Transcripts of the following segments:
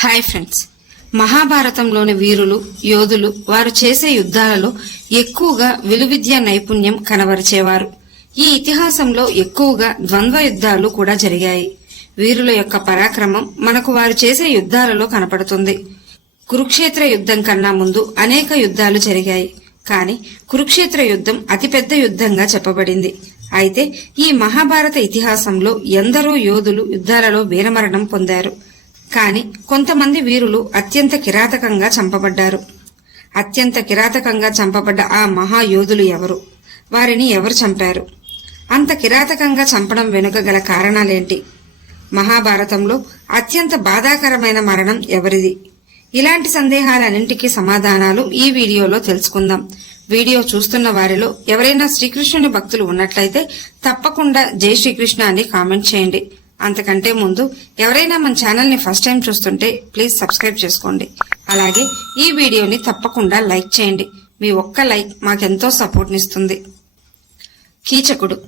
Hi friends, మహాభారతంలోని వీరులు యోధులు వారు చేసే యుద్ధాలలో ఎక్కువగా విలువిద్యా నైపుణ్యం కనబరిచేవారు. ఈ ఇతిహాసంలో ఎక్కువగా ద్వంద్వ యుద్ధాలు కూడా జరిగాయి. వీరుల యొక్క పరాక్రమం మనకు వారు చేసే యుద్ధాలలో కనపడుతుంది. కురుక్షేత్ర యుద్ధం కన్నా ముందు అనేక యుద్ధాలు జరిగాయి, కాని కురుక్షేత్ర యుద్ధం అతిపెద్ద యుద్ధంగా చెప్పబడింది. అయితే ఈ మహాభారత ఇతిహాసంలో ఎందరో యోధులు యుద్ధాలలో వీరమరణం పొందారు. కాని కొంతమంది వీరులు అత్యంత కిరాతకంగా చంపబడ్డారు. అత్యంత కిరాతకంగా చంపబడ్డ ఆ మహాయోధులు ఎవరు? వారిని ఎవరు చంపారు? అంత కిరాతకంగా చంపడం వెనుక గల కారణాలేంటి? మహాభారతంలో అత్యంత బాధాకరమైన మరణం ఎవరిది? ఇలాంటి సందేహాలన్నింటికీ సమాధానాలు ఈ వీడియోలో తెలుసుకుందాం. వీడియో చూస్తున్న వారిలో ఎవరైనా శ్రీకృష్ణుని భక్తులు ఉన్నట్లయితే తప్పకుండా జై శ్రీకృష్ణ అని కామెంట్ చేయండి. అంతకంటే ముందు ఎవరైనా మన ఛానల్ ని ఫస్ట్ టైం చూస్తుంటే ప్లీజ్ సబ్స్క్రైబ్ చేసుకోండి. అలాగే ఈ వీడియోని తప్పకుండా లైక్ చేయండి. మీ ఒక్క లైక్ మాకెంతో సపోర్ట్ నిస్తుంది. కీచకుడు.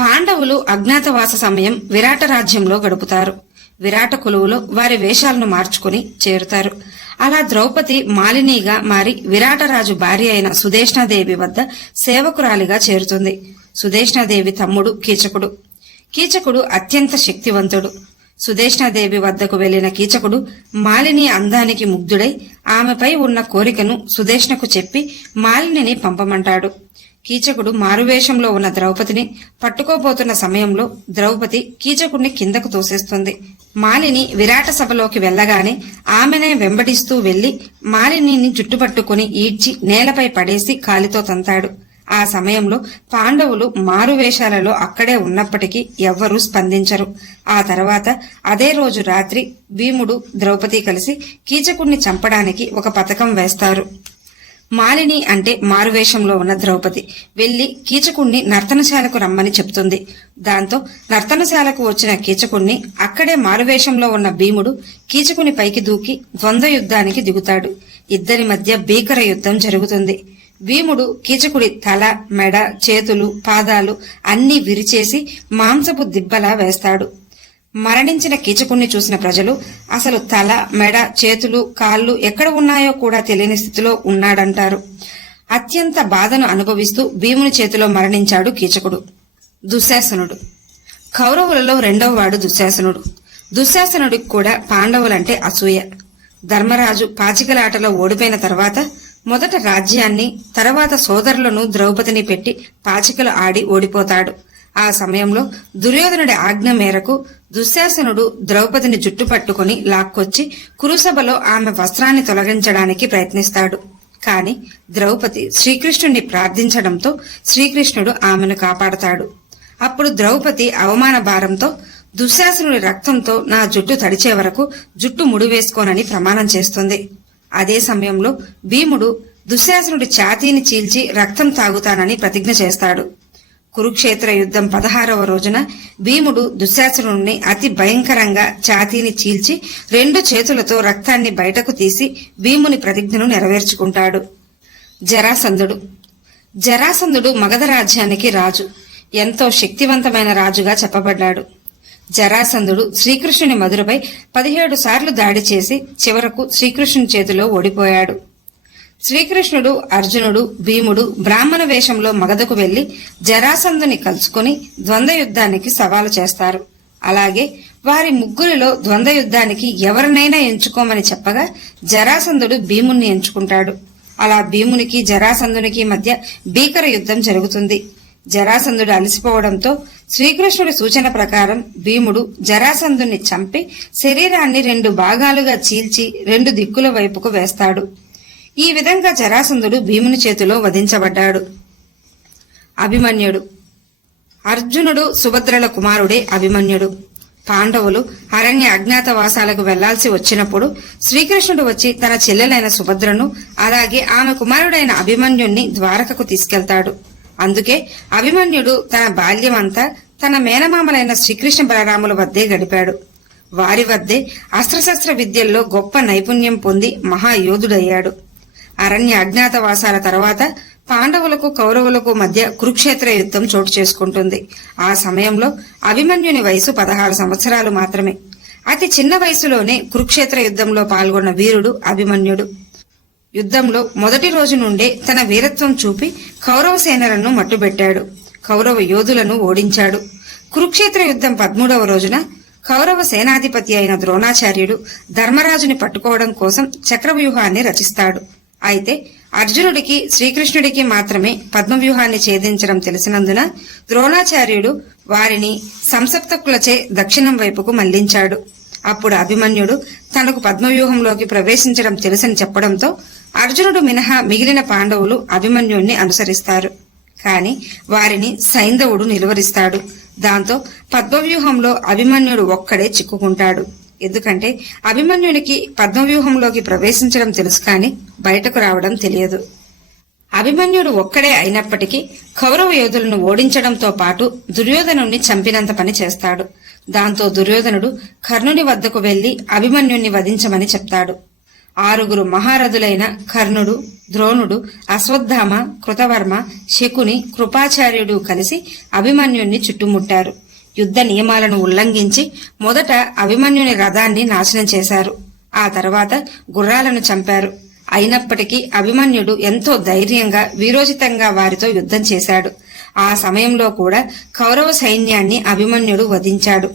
పాండవులు అజ్ఞాతవాస సమయం విరాట రాజ్యంలో గడుపుతారు. విరాట కొలువులో వారి వేషాలను మార్చుకుని చేరుతారు. అలా ద్రౌపది మాలినిగా మారి విరాటరాజు భార్య అయిన సుదేష్ణాదేవి వద్ద సేవకురాలిగా చేరుతుంది. సుదేష్ణాదేవి తమ్ముడు కీచకుడు. కీచకుడు అత్యంత శక్తివంతుడు. సుదేష్ణాదేవి వద్దకు వెళ్లిన కీచకుడు మాలిని అందానికి ముగ్ధుడై ఆమెపై ఉన్న కోరికను సుదేష్ణకు చెప్పి మాలినిని పంపమంటాడు. కీచకుడు మారువేషంలో ఉన్న ద్రౌపదిని పట్టుకోబోతున్న సమయంలో ద్రౌపది కీచకుడిని కిందకు తోసేస్తుంది. మాలిని విరాట సభలోకి వెళ్లగానే ఆమెనే వెంబడిస్తూ వెళ్లి మాలినిని జుట్టుపట్టుకుని ఈడ్చి నేలపై పడేసి కాలితో తంతాడు. ఆ సమయంలో పాండవులు మారువేషాలలో అక్కడే ఉన్నప్పటికీ ఎవ్వరూ స్పందించరు. ఆ తర్వాత అదే రోజు రాత్రి భీముడు ద్రౌపది కలిసి కీచకుణ్ణి చంపడానికి ఒక పథకం వేస్తారు. మాలిని అంటే మారువేషంలో ఉన్న ద్రౌపది వెళ్లి కీచకుణ్ణి నర్తనశాలకు రమ్మని చెప్తుంది. దాంతో నర్తనశాలకు వచ్చిన కీచకుణ్ణి అక్కడే మారువేషంలో ఉన్న భీముడు కీచకుని పైకి దూకి ద్వంద్వ యుద్ధానికి దిగుతాడు. ఇద్దరి మధ్య భీకర యుద్ధం జరుగుతుంది. భీముడు కీచకుడి తల, మెడ, చేతులు, పాదాలు అన్నీ విరిచేసి మాంసపు దిబ్బలా వేస్తాడు. మరణించిన కీచకుణ్ణి చూసిన ప్రజలు అసలు తల, మెడ, చేతులు, కాళ్ళు ఎక్కడ ఉన్నాయో కూడా తెలియని స్థితిలో ఉన్నాడంటారు. అత్యంత బాధను అనుభవిస్తూ భీముని చేతిలో మరణించాడు కీచకుడు. దుశ్శాసనుడు. కౌరవులలో రెండవ వాడు దుశ్శాసనుడు. దుశ్శాసనుడికి కూడా పాండవులంటే అసూయ. ధర్మరాజు పాచికలాటలో ఓడిపోయిన తర్వాత మొదట రాజ్యాన్ని, తర్వాత సోదరులను ద్రౌపదిని పెట్టి పాచికలు ఆడి ఓడిపోతాడు. ఆ సమయంలో దుర్యోధనుడి ఆజ్ఞ మేరకు దుశ్శాసనుడు ద్రౌపదిని జుట్టు పట్టుకుని లాక్కొచ్చి కురుసభలో ఆమె వస్త్రాన్ని తొలగించడానికి ప్రయత్నిస్తాడు. కాని ద్రౌపది శ్రీకృష్ణుణ్ణి ప్రార్థించడంతో శ్రీకృష్ణుడు ఆమెను కాపాడతాడు. అప్పుడు ద్రౌపది అవమాన భారంతో దుశ్శాసనుడి రక్తంతో నా జుట్టు తడిచే వరకు జుట్టు ముడివేసుకోనని ప్రమాణం చేస్తుంది. అదే సమయంలో భీముడు దుశ్శాసనుడి ఛాతీని చీల్చి రక్తం తాగుతానని ప్రతిజ్ఞ చేస్తాడు. కురుక్షేత్ర యుద్ధం 16వ రోజున భీముడు దుశ్శాసనుడిని అతి భయంకరంగా ఛాతీని చీల్చి 2 చేతులతో రక్తాన్ని బయటకు తీసి భీముని ప్రతిజ్ఞను నెరవేర్చుకుంటాడు. జరాసంధుడు. జరాసంధుడు మగధ రాజ్యానికి రాజు. ఎంతో శక్తివంతమైన రాజుగా చెప్పబడ్డాడు. జరాసంధుడు శ్రీకృష్ణుని మధురపై 17 సార్లు దాడి చేసి చివరకు శ్రీకృష్ణుని చేతిలో ఓడిపోయాడు. శ్రీకృష్ణుడు, అర్జునుడు, భీముడు బ్రాహ్మణ వేషంలో మగధకు వెళ్లి జరాసంధుని కలుసుకుని ద్వంద్వ యుద్ధానికి సవాలు చేస్తారు. అలాగే వారి ముగ్గురిలో ద్వంద్వ యుద్ధానికి ఎవరినైనా ఎంచుకోమని చెప్పగా జరాసంధుడు భీముణ్ణి ఎంచుకుంటాడు. అలా భీమునికి జరాసంధునికి మధ్య భీకర యుద్ధం జరుగుతుంది. జరాసంధుడు అలసిపోవడంతో శ్రీకృష్ణుడి సూచన ప్రకారం భీముడు జరాసంధుని చంపి శరీరాన్ని 2 భాగాలుగా చీల్చి 2 దిక్కుల వైపుకు వేస్తాడు. ఈ విధంగా జరాసంధుడు భీముని చేతిలో వధించబడ్డాడు. అభిమన్యుడు. అర్జునుడు, సుభద్రల కుమారుడే అభిమన్యుడు. పాండవులు అరణ్య అజ్ఞాతవాసాలకు వెళ్లాల్సి వచ్చినప్పుడు శ్రీకృష్ణుడు వచ్చి తన చెల్లెలైన సుభద్రను అలాగే ఆమె కుమారుడైన అభిమన్యుణ్ణి ద్వారకకు తీసుకెళ్తాడు. అందుకే అభిమన్యుడు తన బాల్యమంతా తన మేనమామలైన శ్రీకృష్ణ బలరాముల వద్దే గడిపాడు. వారి వద్దే అస్త్రశస్త్ర విద్యల్లో గొప్ప నైపుణ్యం పొంది మహాయోధుడయ్యాడు. అరణ్య అజ్ఞాతవాసాల తర్వాత పాండవులకు కౌరవులకు మధ్య కురుక్షేత్ర యుద్ధం చోటు చేసుకుంటుంది. ఆ సమయంలో అభిమన్యుని వయసు 16 సంవత్సరాలు మాత్రమే. అతి చిన్న వయసులోనే కురుక్షేత్ర యుద్ధంలో పాల్గొన్న వీరుడు అభిమన్యుడు. యుద్ధంలో మొదటి రోజు నుండే తన వీరత్వం చూపి కౌరవ సేనలను మట్టుబెట్టాడు. కౌరవ యోధులను ఓడించాడు. కురుక్షేత్ర యుద్ధం 13వ రోజున కౌరవ సేనాధిపతి అయిన ద్రోణాచార్యుడు ధర్మరాజుని పట్టుకోవడం కోసం చక్రవ్యూహాన్ని రచిస్తాడు. అయితే అర్జునుడికి శ్రీకృష్ణుడికి మాత్రమే పద్మవ్యూహాన్ని ఛేదించడం తెలిసినందున ద్రోణాచార్యుడు వారిని సంసప్తకులచే దక్షిణం వైపుకు మళ్లించాడు. అప్పుడు అభిమన్యుడు తనకు పద్మవ్యూహంలోకి ప్రవేశించడం తెలుసని చెప్పడంతో అర్జునుడు మినహా మిగిలిన పాండవులు అభిమన్యుణ్ణి అనుసరిస్తారు. కాని వారిని సైంధవుడు నిలువరిస్తాడు. దాంతో పద్మవ్యూహంలో అభిమన్యుడు ఒక్కడే చిక్కుకుంటాడు. ఎందుకంటే అభిమన్యునికి పద్మవ్యూహంలోకి ప్రవేశించడం తెలుసు కాని బయటకు రావడం తెలియదు. అభిమన్యుడు ఒక్కడే అయినప్పటికీ కౌరవ యోధులను ఓడించడంతో పాటు దుర్యోధనుణ్ణి చంపినంత పని చేస్తాడు. దాంతో దుర్యోధనుడు కర్ణుని వద్దకు వెళ్లి అభిమన్యుణ్ణి వధించమని చెప్తాడు. 6 మహారథులైన కర్ణుడు, ద్రోణుడు, అశ్వత్థామ, కృతవర్మ, శకుని, కృపాచార్యుడు కలిసి అభిమన్యుణ్ణి చుట్టుముట్టారు. యుద్ధ నియమాలను ఉల్లంఘించి మొదట అభిమన్యుని రథాన్ని నాశనం చేశారు. ఆ తర్వాత గుర్రాలను చంపారు. అయినప్పటికీ అభిమన్యుడు ఎంతో ధైర్యంగా వీరోచితంగా వారితో యుద్ధం చేశాడు. ఆ సమయంలో కూడా కౌరవ సైన్యాన్ని అభిమన్యుడు వధించాడు.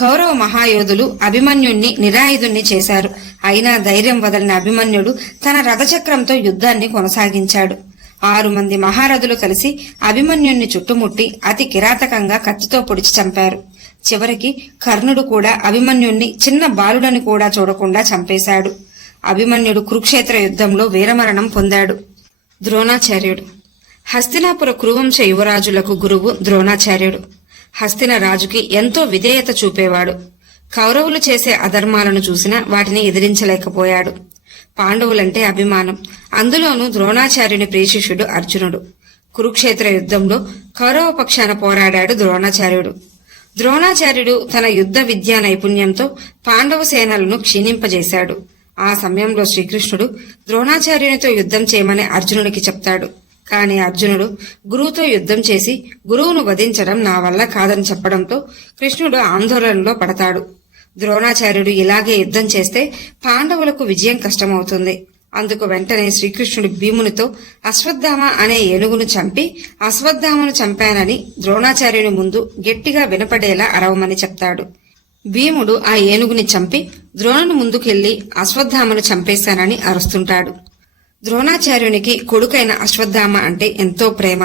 కౌరవ మహాయోధులు అభిమన్యుణ్ణి నిరాయుధుణ్ణి చేశారు. అయినా ధైర్యం వదలిన అభిమన్యుడు తన రథచక్రంతో యుద్ధాన్ని కొనసాగించాడు. 6 మంది మహారథులు కలిసి అభిమన్యుణ్ణి చుట్టుముట్టి అతి కిరాతకంగా కత్తితో పొడిచి చంపారు. చివరికి కర్ణుడు కూడా అభిమన్యుణ్ణి చిన్న బాలుడని కూడా చూడకుండా చంపేశాడు. అభిమన్యుడు కురుక్షేత్ర యుద్ధంలో వీరమరణం పొందాడు. ద్రోణాచార్యుడు. హస్తినాపుర కురువంశ యువరాజులకు గురువు ద్రోణాచార్యుడు. హస్తిన రాజుకి ఎంతో విధేయత చూపేవాడు. కౌరవులు చేసే అధర్మాలను చూసినా వాటిని ఎదిరించలేకపోయాడు. పాండవులంటే అభిమానం. అందులోనూ ద్రోణాచార్యుని ప్రియశిష్యుడు అర్జునుడు. కురుక్షేత్ర యుద్ధంలో కౌరవ పక్షాన పోరాడాడు ద్రోణాచార్యుడు. ద్రోణాచార్యుడు తన యుద్ధ విద్యా నైపుణ్యంతో పాండవ సేనలను క్షీణింపజేశాడు. ఆ సమయంలో శ్రీకృష్ణుడు ద్రోణాచార్యునితో యుద్ధం చేయమని అర్జునుడికి చెప్తాడు. కాని అర్జునుడు గురువుతో యుద్ధం చేసి గురువును వధించడం నా వల్ల కాదని చెప్పడంతో కృష్ణుడు ఆందోళనలో పడతాడు. ద్రోణాచార్యుడు ఇలాగే యుద్ధం చేస్తే పాండవులకు విజయం కష్టమవుతుంది. అందుకు వెంటనే శ్రీకృష్ణుడు భీమునితో అశ్వత్థామ అనే ఏనుగును చంపి అశ్వత్థామను చంపానని ద్రోణాచార్యుని ముందు గట్టిగా వినపడేలా అరవమని చెప్తాడు. భీముడు ఆ ఏనుగుని చంపి ద్రోణుని ముందుకెళ్లి అశ్వత్థామను చంపేశానని అరుస్తుంటాడు. ద్రోణాచార్యునికి కొడుకైన అశ్వత్థామ అంటే ఎంతో ప్రేమ.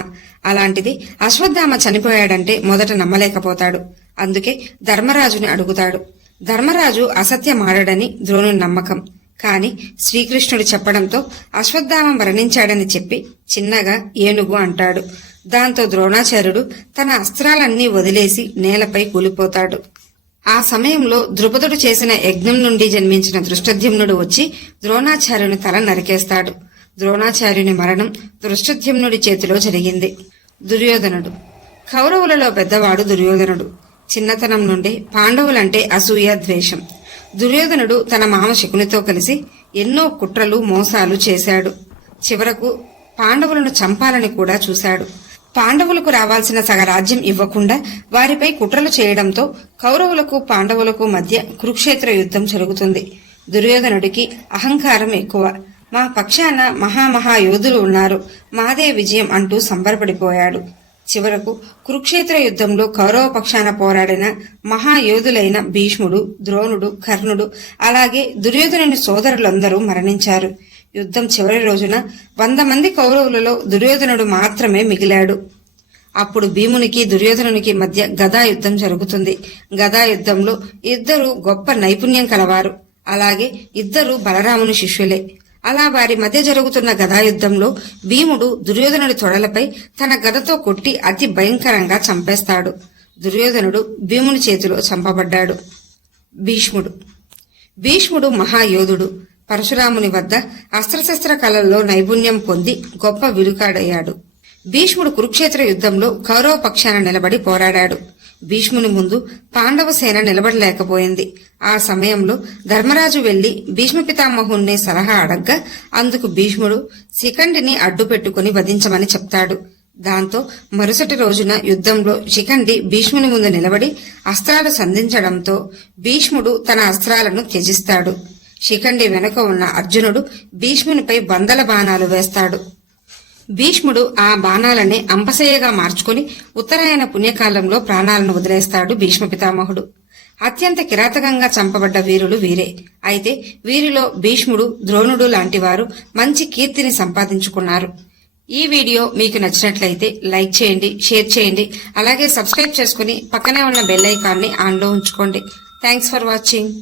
అలాంటిది అశ్వత్థామ చనిపోయాడంటే మొదట నమ్మలేకపోతాడు. అందుకే ధర్మరాజుని అడుగుతాడు. ధర్మరాజు అసత్యమాడని ద్రోణుని నమ్మకం. కాని శ్రీకృష్ణుడు చెప్పడంతో అశ్వత్థామ మరణించాడని చెప్పి చిన్నగా ఏనుగు అంటాడు. దాంతో ద్రోణాచార్యుడు తన అస్త్రాలన్నీ వదిలేసి నేలపై కూలిపోతాడు. ఆ సమయంలో ద్రుపదుడు చేసిన యజ్ఞం నుండి జన్మించిన దృష్టద్యుమ్నుడు వచ్చి ద్రోణాచార్యుని తల నరికేస్తాడు. ద్రోణాచార్యుని మరణం దృష్టద్యుమ్నుడి చేతిలో జరిగింది. దుర్యోధనుడు. కౌరవులలో పెద్దవాడు దుర్యోధనుడు. చిన్నతనం నుండి పాండవులంటే అసూయ, ద్వేషం. దుర్యోధనుడు తన మామ శకునితో కలిసి ఎన్నో కుట్రలు, మోసాలు చేశాడు. చివరకు పాండవులను చంపాలని కూడా చూశాడు. పాండవులకు రావాల్సిన సగరాజ్యం ఇవ్వకుండా వారిపై కుట్రలు చేయడంతో కౌరవులకు పాండవులకు మధ్య కురుక్షేత్ర యుద్ధం జరుగుతుంది. దుర్యోధనుడికి అహంకారం ఎక్కువ. మా పక్షాన మహామహాయోధులు ఉన్నారు, మాదే విజయం అంటూ సంబరపడిపోయాడు. చివరకు కురుక్షేత్ర యుద్ధంలో కౌరవ పక్షాన పోరాడిన మహాయోధులైన భీష్ముడు, ద్రోణుడు, కర్ణుడు అలాగే దుర్యోధనుని సోదరులందరూ మరణించారు. యుద్ధం చివరి రోజున 100 మంది కౌరవులలో దుర్యోధనుడు మాత్రమే మిగిలాడు. అప్పుడు భీమునికి దుర్యోధనునికి మధ్య గదా యుద్ధం జరుగుతుంది. గదా యుద్ధంలో ఇద్దరు గొప్ప నైపుణ్యం కలవారు. అలాగే ఇద్దరు బలరాముని శిష్యులే. అలా వారి మధ్య జరుగుతున్న గదాయుద్ధంలో భీముడు దుర్యోధనుడి తొడలపై తన గదతో కొట్టి అతి భయంకరంగా చంపేస్తాడు. దుర్యోధనుడు భీముని చేతిలో చంపబడ్డాడు. భీష్ముడు మహాయోధుడు. పరశురాముని వద్ద అస్త్రశస్త్ర కళల్లో నైపుణ్యం పొంది గొప్ప విలుకాడయ్యాడు. భీష్ముడు కురుక్షేత్ర యుద్ధంలో కౌరవ పక్షాన నిలబడి పోరాడాడు. భీష్ముని ముందు పాండవ సేన నిలబడలేకపోయింది. ఆ సమయంలో ధర్మరాజు వెళ్లి భీష్మ పితామహుణ్ణి సలహా అడగ్గా అందుకు భీష్ముడు శిఖండిని అడ్డు పెట్టుకుని వధించమని చెప్తాడు. దాంతో మరుసటి రోజున యుద్ధంలో శిఖండి భీష్ముని ముందు నిలబడి అస్త్రాలు సంధించడంతో భీష్ముడు తన అస్త్రాలను త్యజిస్తాడు. శిఖండి వెనుక ఉన్న అర్జునుడు భీష్మునిపై వందల బాణాలు వేస్తాడు. భీష్ముడు ఆ బాణాలనే అంపశయ్యగా మార్చుకుని ఉత్తరాయణ పుణ్యకాలంలో ప్రాణాలను వదిలేస్తాడు భీష్మ పితామహుడు. అత్యంత కిరాతకంగా చంపబడ్డ వీరులు వీరే. అయితే వీరిలో భీష్ముడు, ద్రోణుడు లాంటి వారు మంచి కీర్తిని సంపాదించుకున్నారు. ఈ వీడియో మీకు నచ్చినట్లయితే లైక్ చేయండి, షేర్ చేయండి, అలాగే సబ్స్క్రైబ్ చేసుకుని పక్కనే ఉన్న బెల్ ఐకాన్ని ఆన్లో ఉంచుకోండి. Thanks for watching.